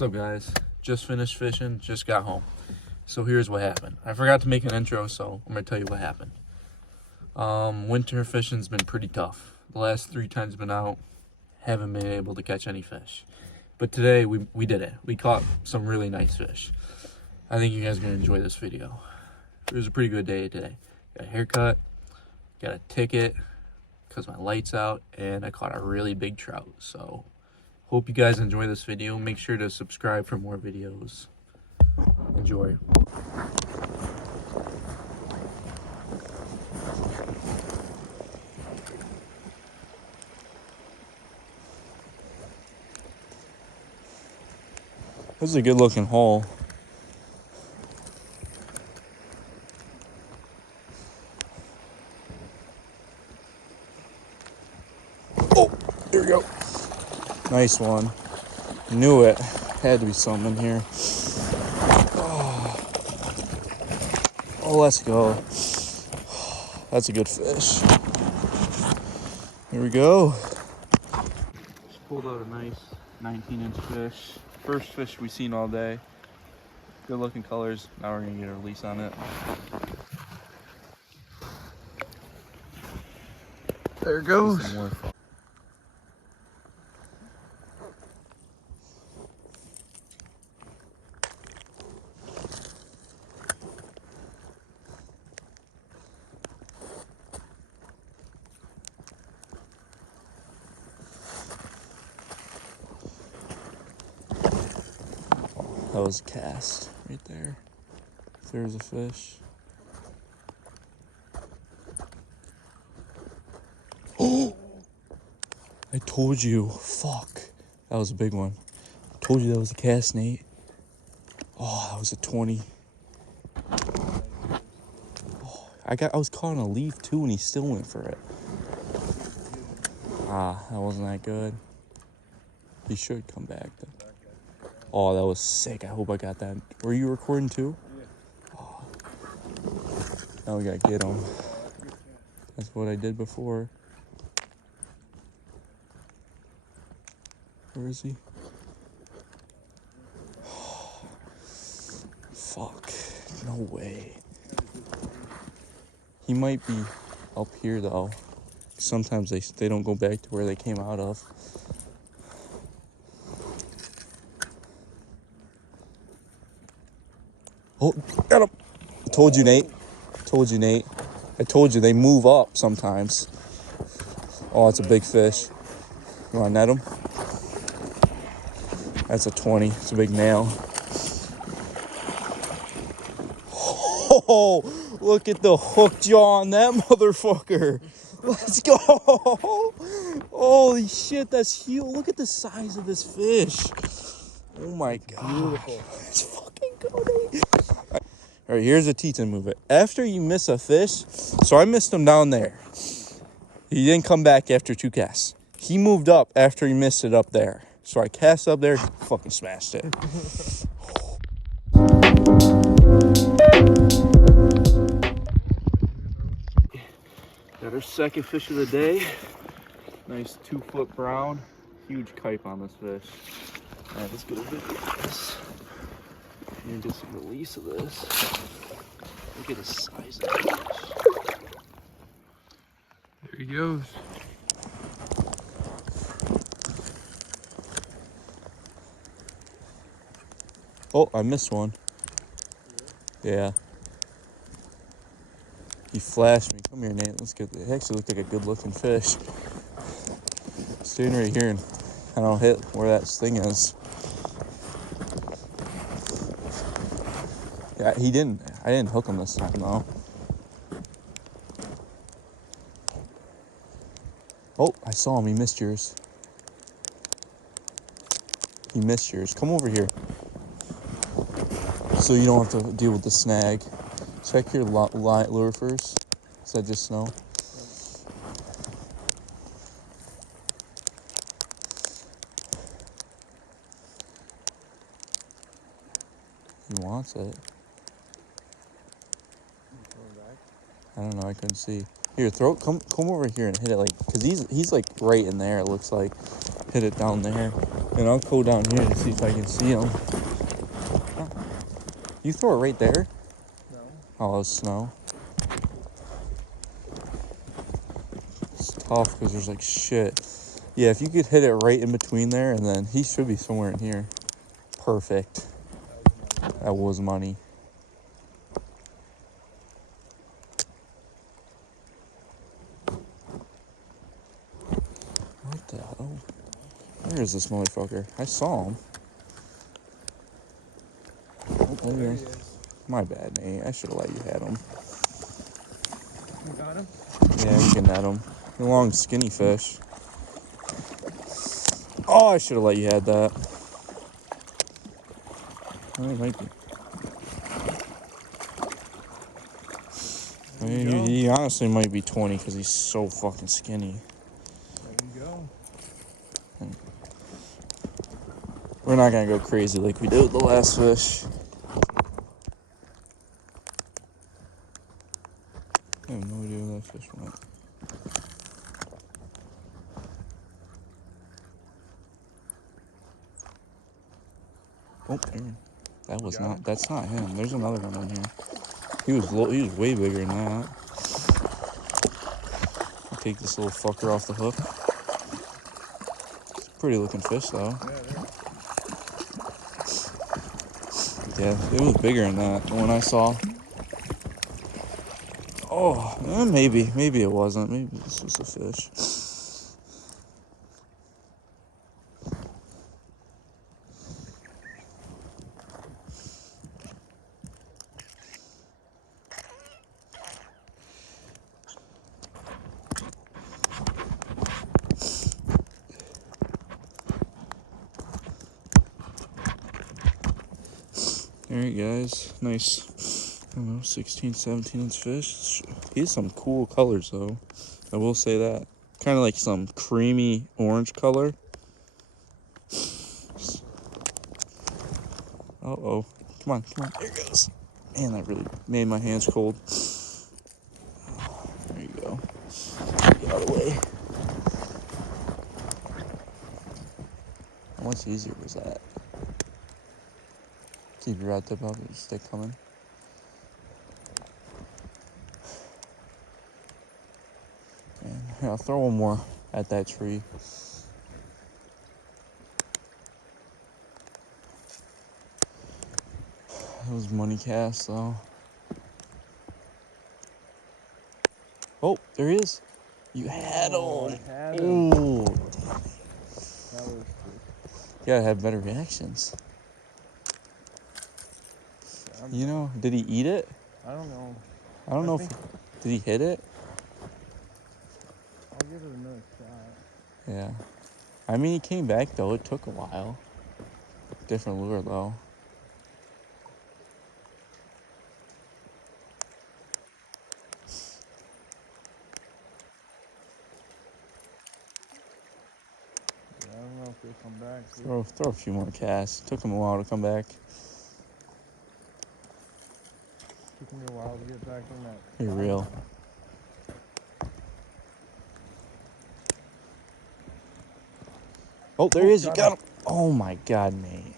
What's up, guys? Just finished fishing, just got home. So here's what happened. I forgot to make an intro, so I'm gonna tell you what happened. Winter fishing's been pretty tough. The last 3 times been out, haven't been able to catch any fish. But today we did it. We caught some really nice fish. I think you guys are gonna enjoy this video. It was a pretty good day today. Got a haircut, got a ticket because my light's out, and I caught a really big trout. So hope you guys enjoy this video. Make sure to subscribe for more videos. Enjoy. This is a good looking hole. Oh, there we go. Nice one. Knew it. Had to be something in here. Oh, let's go. That's a good fish. Here we go. Just pulled out a nice 19-inch fish. First fish we've seen all day. Good looking colors. Now we're gonna get a release on it. There it goes. That was a cast right there. There's a fish. Oh! I told you. Fuck. That was a big one. I told you that was a cast, Nate. Oh, that was a 20. Oh, I was caught on a leaf too, and he still went for it. Ah, that wasn't that good. He should come back though. Oh, that was sick. I hope I got that. Were you recording too? Yeah. Oh. Now we gotta get him. That's what I did before. Where is he? Oh, fuck. No way. He might be up here though. Sometimes they don't go back to where they came out of. Oh, got him. I told you, Nate. Told you, Nate. I told you they move up sometimes. Oh, it's a big fish. You want to net him? That's a 20. It's a big nail. Oh, look at the hook jaw on that motherfucker. Let's go. Holy shit, that's huge. Look at the size of this fish. Oh my god. Beautiful. Let's fucking go, Nate. All right, here's a T10 move. After you miss a fish, so I missed him down there. He didn't come back after 2 casts. He moved up after he missed it up there. So I cast up there, fucking smashed it. Got our second fish of the day. Nice 2-foot brown. Huge kipe on this fish. All right, let's get a video of this. And get some release of this. Look at the size of the fish. There he goes. Oh, I missed one. Yeah. He flashed me. Come here, Nate. Let's get it. Actually looked like a good looking fish. Staying right here and I don't hit where that thing is. Yeah, I didn't hook him this time though. Oh, I saw him. He missed yours. He missed yours. Come over here. So you don't have to deal with the snag. Check your lure first. Is that just snow? He wants it. I don't know, I couldn't see. Here, come over here and hit it, like, because he's like right in there, it looks like. Hit it down there. And I'll go down here to see if I can see them. You throw it right there? No. Oh, it's snow. It's tough because there's like shit. Yeah, if you could hit it right in between there, and then he should be somewhere in here. Perfect. That was money. What the hell? Where is this motherfucker? I saw him. Oh, there he is. My bad, Nate. I should have let you had him. You got him? Yeah, you can net him. A long, skinny fish. Oh, I should have let you had that. Oh, it might be. I mean, he honestly might be 20 because he's so fucking skinny. There you go. We're not gonna go crazy like we did with the last fish. I have no idea where that fish went. Oh, there. That was not. That's not him. There's another one in here. He was way bigger than that. I'll take this little fucker off the hook. It's a pretty looking fish though. Yeah, it was bigger than that. The one I saw. Oh, maybe it wasn't. Maybe this was a fish. Alright guys, nice, I don't know, 16, 17-inch fish. He has some cool colors though, I will say that. Kind of like some creamy orange color. Uh-oh, come on, there it goes. Man, that really made my hands cold. There you go, get out of the way. How much easier was that? Keep your rod tip up and stick coming. And here, I'll throw one more at that tree. That was money cast though. Oh, there he is. You had him. I had him. Ooh, damn it. That was You gotta have better reactions. You know, did he eat it? I don't know. I don't know if did he hit it? I'll give it another shot. Yeah. I mean, he came back though. It took a while. Different lure though. Yeah, I don't know if he'll come back. Throw a few more casts. Took him a while to come back. Took me a while to get back in that. You're real. Oh, there he is. You got him. Oh my God, Nate.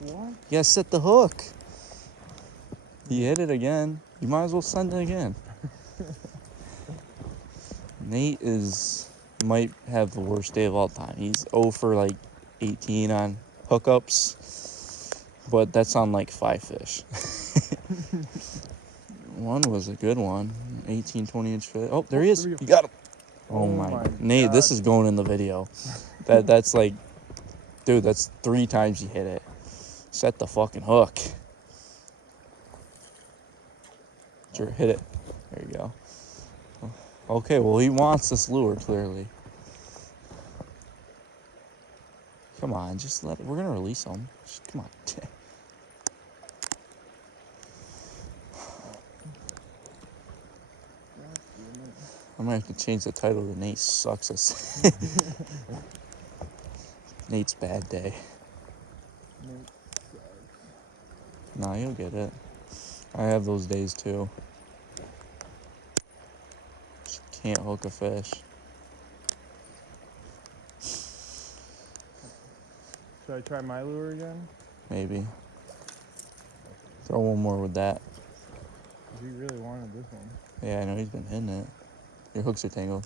What? You gotta set the hook. He hit it again. You might as well send it again. Nate might have the worst day of all time. He's 0 for like 18 on hookups, but that's on like 5 fish. One was a good one, 18, 20-inch fish. Oh, there he is. You got him. Oh my Nate, this is going in the video. That's like, dude, that's 3 times you hit it. Set the fucking hook. Sure, hit it. There you go. Okay, well, he wants this lure, clearly. Come on, just let it. We're going to release him. Just, come on. I might have to change the title to Nate Sucks Us. Nate's Bad Day. Nate sucks. Nah, you'll get it. I have those days too. Just can't hook a fish. Should I try my lure again? Maybe. Throw one more with that. He really wanted this one. Yeah, I know he's been hitting it. Your hooks are tangled.